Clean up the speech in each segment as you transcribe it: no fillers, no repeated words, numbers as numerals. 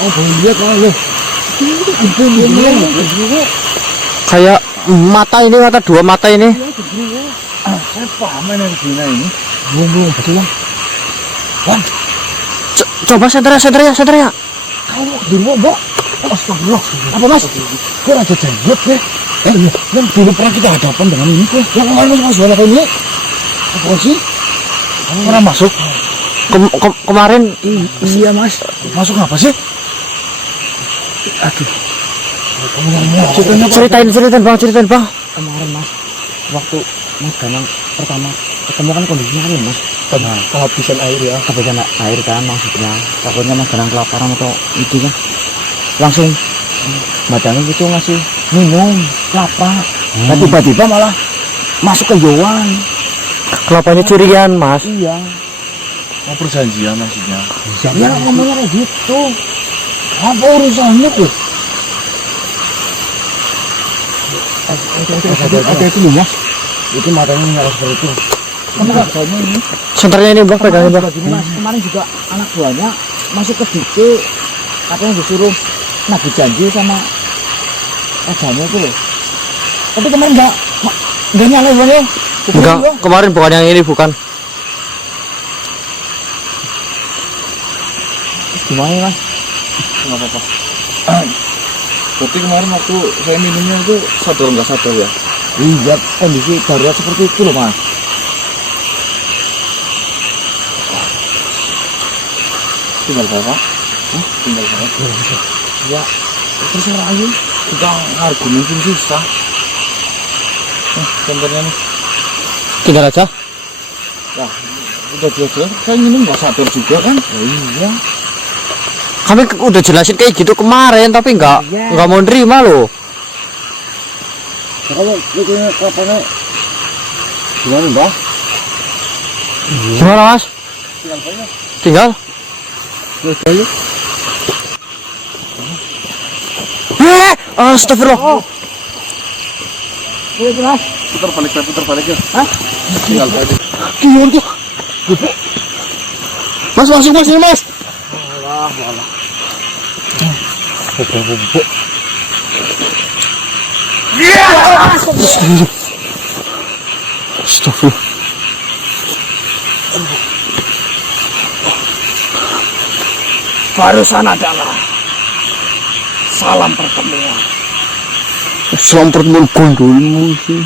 Oh, boleh lihat lah lo. Kayak mata ini, dua mata ini. Saya paham ini ini. Belum betul bang. Bang, Coba senter ya. kamu di bawah. Astagfirullah. Apa mas? Kok ada jenggot ya? Yang dulu pernah kita hadapan dengan ini kok. Yang kemarin mas jual apa ini? Apa sih? Kamu pernah masuk? Kemarin Iya mas. Masuk apa sih? Aduh. Kamu ngomong. ceritain bang. Kemarin mas, waktu mas Danang pertama ketemu kan kondisinya kan mas. Kehabisan air ya. Kehabisan air kan maksudnya. Takutnya mas Danang kelaparan atau itu kan. Langsung Mbak Danang itu ngasih minum kelapa. Nah, tiba-tiba malah masuk ke Yowan. Kelapanya curian mas. Iya. Oh, perjanjian maksudnya. Ya ngomongnya kayak gitu. Apa urusannya tuh? Ada itu loh mas. Itu matanya nyala seperti itu. Kamu gak taunya ini? Senternya ini bang, pegangin bang. Mas, kemarin juga anak buahnya masuk ke DP. Katanya disuruh nagih janji sama ajalnya itu loh. Tapi kemarin nggak nyala ya? Enggak, kemarin bukan yang ini, bukan. Gimana mas? Nggak apa-apa. Berarti kemarin waktu saya minumnya itu sadar nggak sadar ya? Iya, kondisi darurat seperti itu loh mas. Tinggal berapa? Tinggal berapa? Ya, terserah aja. Kita argumen pun susah. Contohnya nih. Tinggal aja. Wah, udah jelas-jelas saya minum nggak sadar juga kan? Iya. Kami udah jelasin kayak gitu kemarin, tapi nggak mau nerima loh. Kalau itu kapalnya gimana mbak? Gimana mas? Tinggal? Astagfirullah. Iya mas. Putar balik ya. Hah? Tinggal balik. Kion tuh. Mas masuk mas ini mas. Walah. Bubuk. Astagfirullah. Barusan adalah salam pertemuan. Salam pertemuan gondolmu sih.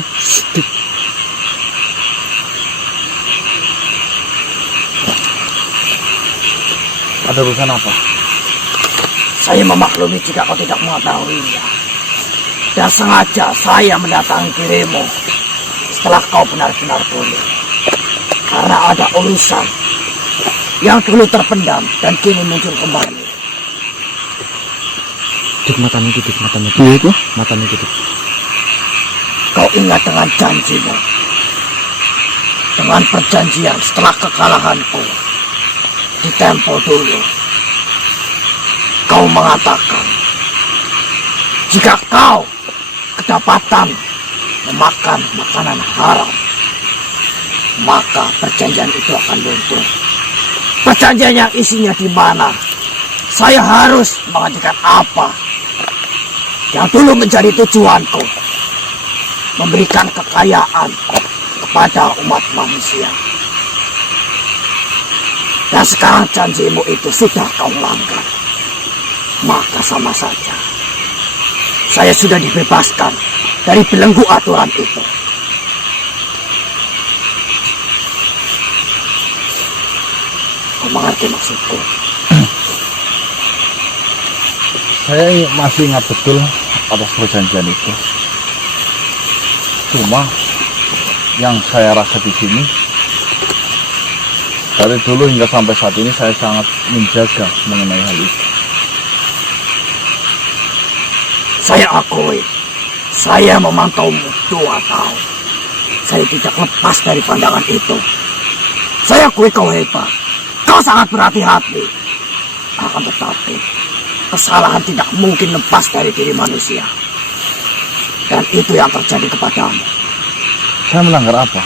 Ada urusan apa? Saya memaklumi jika kau tidak mengetahuinya. Dan sengaja saya mendatangi dirimu setelah kau benar-benar pulih. Karena ada urusan yang dulu terpendam dan kini muncul kembali. Matanya titik. Iya itu? Matanya titik. Kau ingat dengan janjimu, dengan perjanjian setelah kekalahanku di tempo dulu. Kau mengatakan jika kau kedapatan memakan makanan haram, maka perjanjian itu akan luntur. Perjanjian yang isinya di mana saya harus mengajukan apa yang dulu menjadi tujuanku, memberikan kekayaan kepada umat manusia. Dan sekarang janjimu itu sudah kau langgar. Maka sama saja saya sudah dibebaskan dari belenggu aturan itu. Kau mengerti maksudku? Saya masih ingat betul atas perjanjian itu. Cuma yang saya rasa di sini, dari dulu hingga sampai saat ini saya sangat menjaga mengenai hal itu. Saya akui, saya memantaumu 2 tahun. Saya tidak lepas dari pandangan itu. Saya akui kau hebat. Kau sangat berhati-hati. Akan tetapi, kesalahan tidak mungkin lepas dari diri manusia. Dan itu yang terjadi kepadamu. Saya melanggar apa?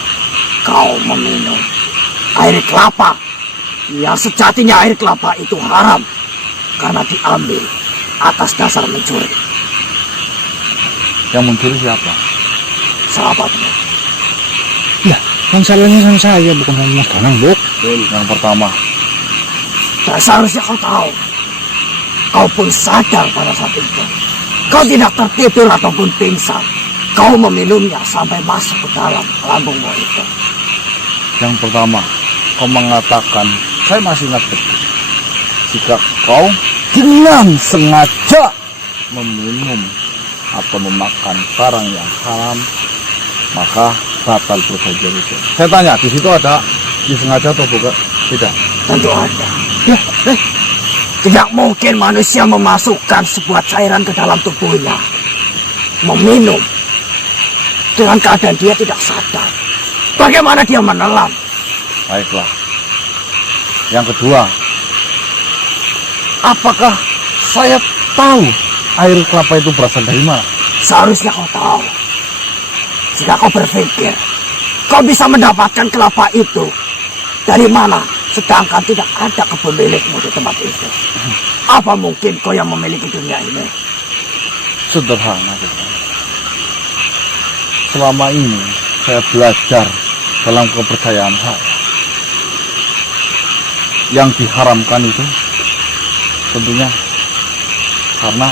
Kau meminum air kelapa. Yang sejatinya air kelapa itu haram. karena diambil atas dasar mencuri. Yang mencuri siapa? Sahabatmu. Ya, yang salahnya kan saya, bukan hanya Danang, Bok. Yang pertama. Dan seharusnya kau tahu. Kau pun sadar pada saat itu. Kau tidak tertidur ataupun pingsan. Kau meminumnya sampai masuk ke dalam lambungmu itu. Yang pertama, kau mengatakan, saya masih ingat betul. Jika kau dengan sengaja meminum atau memakan barang yang haram, maka batal perjanjian itu. Saya tanya, di situ ada disengaja atau bukan? Tidak. Tentu ada. Tidak mungkin manusia memasukkan sebuah cairan ke dalam tubuhnya, meminum, dengan keadaan dia tidak sadar. Bagaimana dia menelan? Baiklah. Yang kedua, apakah saya tahu air kelapa itu berasal dari mana? Seharusnya kau tahu. Jika kau berpikir, kau bisa mendapatkan kelapa itu dari mana? Sedangkan tidak ada kepemilikmu di tempat itu. Apa mungkin kau yang memiliki dunia ini? Sederhana. Selama ini saya belajar dalam kepercayaan saya. Yang diharamkan itu tentunya karena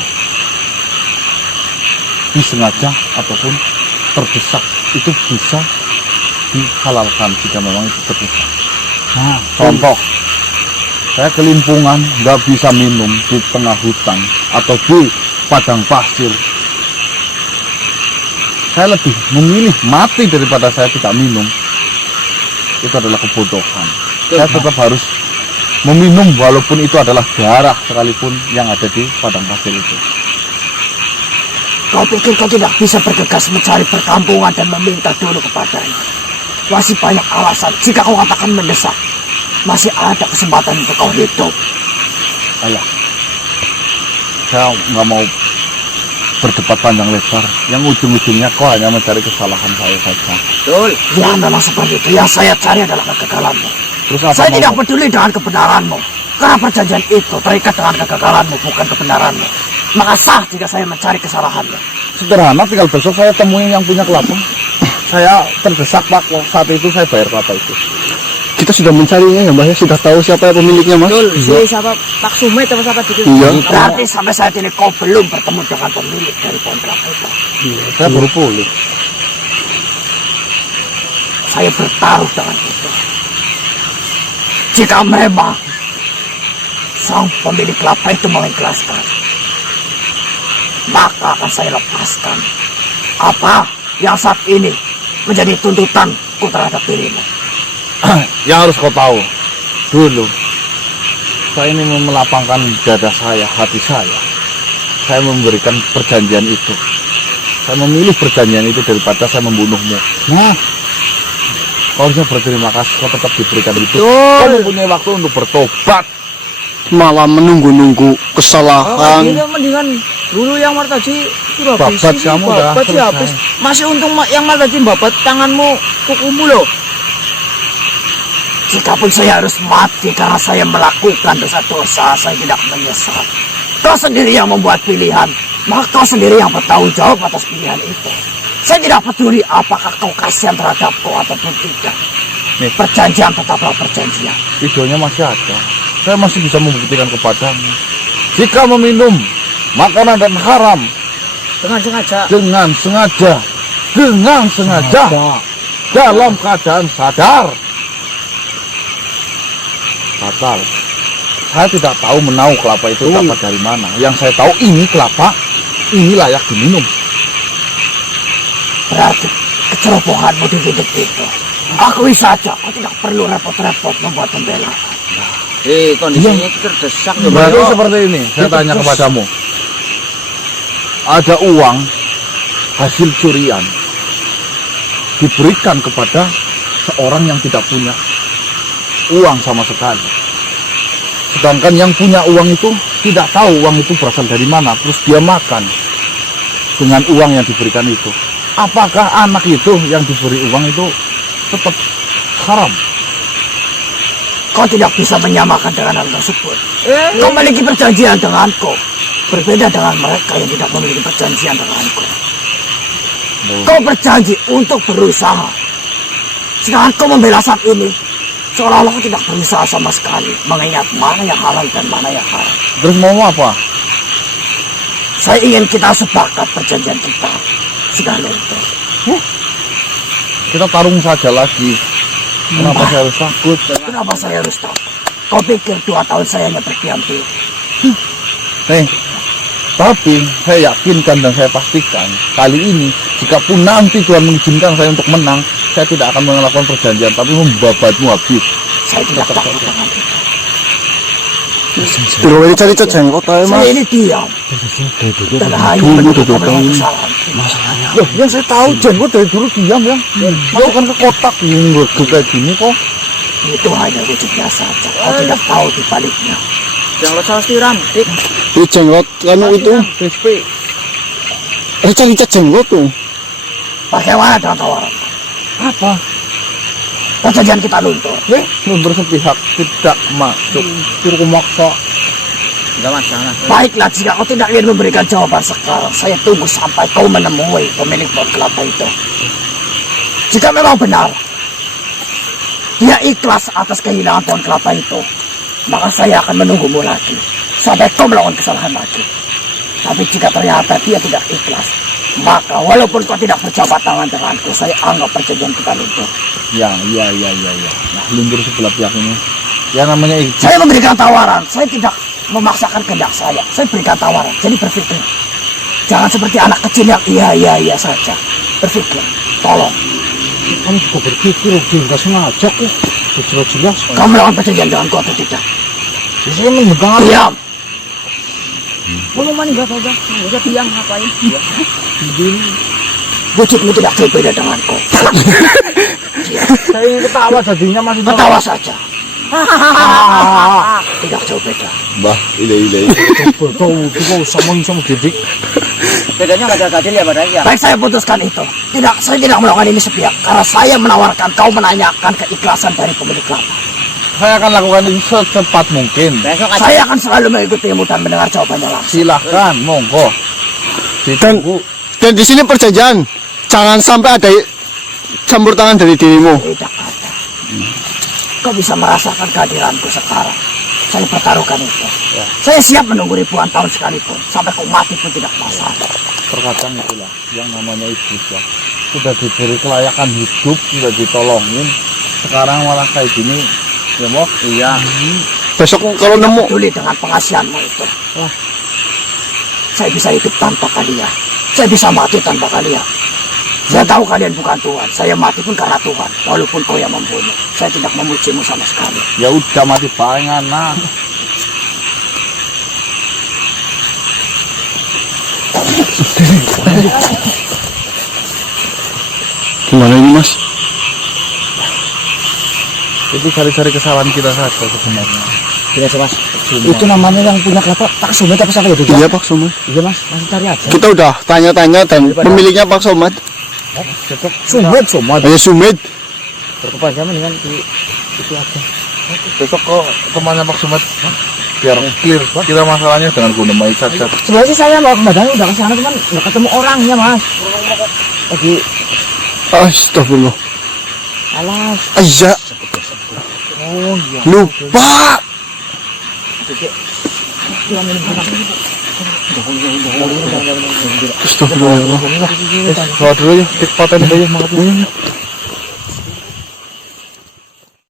disengaja ataupun terdesak, itu bisa dihalalkan jika memang itu terdesak. Nah, contoh, saya kelimpungan, nggak bisa minum di tengah hutan atau di padang pasir. Saya lebih memilih mati daripada saya tidak minum. Itu adalah kebodohan. Saya tetap harus meminum walaupun itu adalah darah sekalipun yang ada di padang pasir itu. Kau pikir kau tidak bisa bergegas mencari perkampungan dan meminta dulu kepadanya? Masih banyak alasan. Jika kau katakan mendesak, masih ada kesempatan untuk kau hidup. Alah, saya nggak mau berdebat panjang lebar. Yang ujung-ujungnya kau hanya mencari kesalahan saya saja. Betul. Ya, memang seperti itu. Yang saya cari adalah kegagalanmu. Terus apa Saya mau- tidak peduli dengan kebenaranmu. Karena perjanjian itu terikat dengan kegagalanmu, bukan kebenaranmu. Maka sah jika saya mencari kesalahanmu. Sederhana, tinggal besok saya temuin yang punya kelapa. Saya terdesak, Pak. Saat itu saya bayar kelapa itu. Kita sudah mencarinya ya, Mbak, ya. Sudah tahu siapa pemiliknya, Mas. Betul, si siapa Pak Sumet atau siapa gitu. Iya. Berarti sampai saat ini kau belum bertemu dengan pemilik dari pohon kelapa itu. Saya baru pulih. Saya bertaruh dengan itu. Jika memang sang pemilik kelapa itu mengikhlaskan, maka akan saya lepaskan apa yang saat ini menjadi tuntutanku terhadap dirimu. Yang harus kau tahu, dulu saya ini melapangkan dada saya, hati saya. Saya memberikan perjanjian itu. Saya memilih perjanjian itu daripada saya membunuhmu. Nah, kau harusnya berterima kasih. Kau tetap diberikan itu. Kau mempunyai waktu untuk bertobat. Malah menunggu-nunggu Oh, kesalahan. gitu mendingan dulu yang Martaji itu habis. Babat kamu dah babat sih selesai. habis. Masih untung yang Martaji babat tanganmu, kukumu loh. Jikapun saya harus mati karena saya melakukan dosa-dosa, saya tidak menyesal. Kau sendiri yang membuat pilihan, maka kau sendiri yang bertanggung jawab atas pilihan itu. Saya tidak peduli apakah kau kasihan terhadapku ataupun tidak. Nih. Perjanjian tetaplah perjanjian. Videonya masih ada. Saya masih bisa membuktikan kepadamu. Jika meminum makanan dan haram Dengan sengaja. dengan sengaja dalam keadaan sadar, batal. Saya tidak tahu menau kelapa itu dapat dari mana. Yang saya tahu ini kelapa, ini layak diminum. Berarti kecerobohanmu di titik itu. Akui saja, kau tidak perlu repot-repot membuat pembelaan. Kondisinya terdesak loh. Berarti seperti ini, saya tanya kepadamu. Ada uang hasil curian diberikan kepada seorang yang tidak punya uang sama sekali. Sedangkan yang punya uang itu tidak tahu uang itu berasal dari mana, terus dia makan dengan uang yang diberikan itu. Apakah anak itu yang diberi uang itu tetap haram? Kau tidak bisa menyamakan dengan hal tersebut. Kau memiliki perjanjian denganku. Berbeda dengan mereka yang tidak memiliki perjanjian denganku. Kau berjanji untuk berusaha. Sedangkan kau membela saat ini, seolah-olah kau tidak berusaha sama sekali. Mengingat mana yang halal dan mana yang haram. Terus mau apa? Saya ingin kita sepakat perjanjian kita. Sudah luntur. Kita tarung saja lagi. Kenapa saya harus takut? Kenapa saya harus takut? Kau pikir 2 tahun saya hanya berdiam diri? Tapi saya yakinkan dan saya pastikan kali ini jika pun nanti Tuhan mengizinkan saya untuk menang, saya tidak akan melakukan perjanjian tapi membabatmu habis. Saya tidak takut dengan itu. Dulu ini cari jenggot aja mas. Saya ini diam. Dan hanya menutup kesalahan. Masalahnya. Loh, yang saya tahu jenggot dari dulu diam ya. Masukkan ke kotak ini kayak gini kok. Itu hanya wujudnya saja. Kau tidak tahu di baliknya. Jangan salah tiram. Di jenggot anu itu. Crispy. Cari jenggot tuh. Bagaimana dengan tawaran? Apa? Perjanjian kita luntur. Mundur sepihak tidak masuk. Suruh maksa. Enggak masalah. Baiklah, jika kau tidak ingin memberikan jawaban sekarang, saya tunggu sampai kau menemui pemilik pohon kelapa itu. Jika memang benar, dia ikhlas atas kehilangan pohon kelapa itu, maka saya akan menunggumu lagi, sampai kau melakukan kesalahan lagi. Tapi jika ternyata dia tidak ikhlas, maka walaupun kau tidak berjabat tangan denganku, saya anggap perjanjian kita luntur. Ya. Nah, luntur sebelah pihak ini. Ya namanya itu. Saya memberikan tawaran, saya tidak memaksakan kehendak saya. Saya berikan tawaran, jadi berpikir. Jangan seperti anak kecil yang iya saja. Berpikir, tolong. Kamu juga berpikir, tidak sengaja kok. Jelas-jelas. Kamu melakukan perjanjian denganku atau tidak? Saya memegang. Diam. Belum mani enggak apa-apa. Enggak usah diam ngapain. Wujudmu tidak jauh beda denganku. Saya ingin ketawa jadinya masih Ketawa saja. Tidak jauh beda. Mbah, ile. Tahu kau sama didik. Bedanya enggak ada ya padanya. Baik, saya putuskan itu. Saya tidak melakukan ini sepihak. Karena saya menawarkan kau menanyakan keikhlasan dari pemilik kelapa. Saya akan lakukan ini secepat mungkin. Besok aja. Saya akan selalu mengikutimu dan mendengar jawabannya langsung. Silahkan, monggo. Ditunggu. Dan di sini perjanjian, jangan sampai ada campur tangan dari dirimu. Tidak ada. Kau bisa merasakan kehadiranku sekarang. Saya pertaruhkan itu. Saya siap menunggu ribuan tahun sekalipun. Sampai kau mati pun tidak masalah. Terkadang itulah yang namanya iblis ya. Sudah diberi kelayakan hidup, sudah ditolongin. Sekarang malah kayak gini. Ya mau? Iya. Besok kalau nemu. Peduli dengan pengasihanmu itu. Saya bisa hidup tanpa kalian. Saya bisa mati tanpa kalian. Saya tahu kalian bukan Tuhan. Saya mati pun karena Tuhan. Walaupun kau yang membunuh. Saya tidak memujimu sama sekali. Ya udah mati barengan nah. Gimana ini mas? Itu cari-cari kesalahan kita saja sebenarnya. Tidak sih mas. Itu namanya yang punya kelapa Pak Sumet apa siapa itu? Iya Pak Somad. Iya mas, masih cari aja. Kita udah tanya-tanya dan pemiliknya Pak Somad. Sumet. Ya Sumit. Berkepanjangan dengan di itu aja. Besok kok temannya Pak Sumet biar clear kita masalahnya dengan Gunemai saja. Sebenarnya saya mau kembali udah kesana cuman nggak ketemu orangnya mas. Lagi Astagfirullah. alas. Iya. Lupa. Astagfirullah. Bawa dulu ya, tik paten aja, makasih.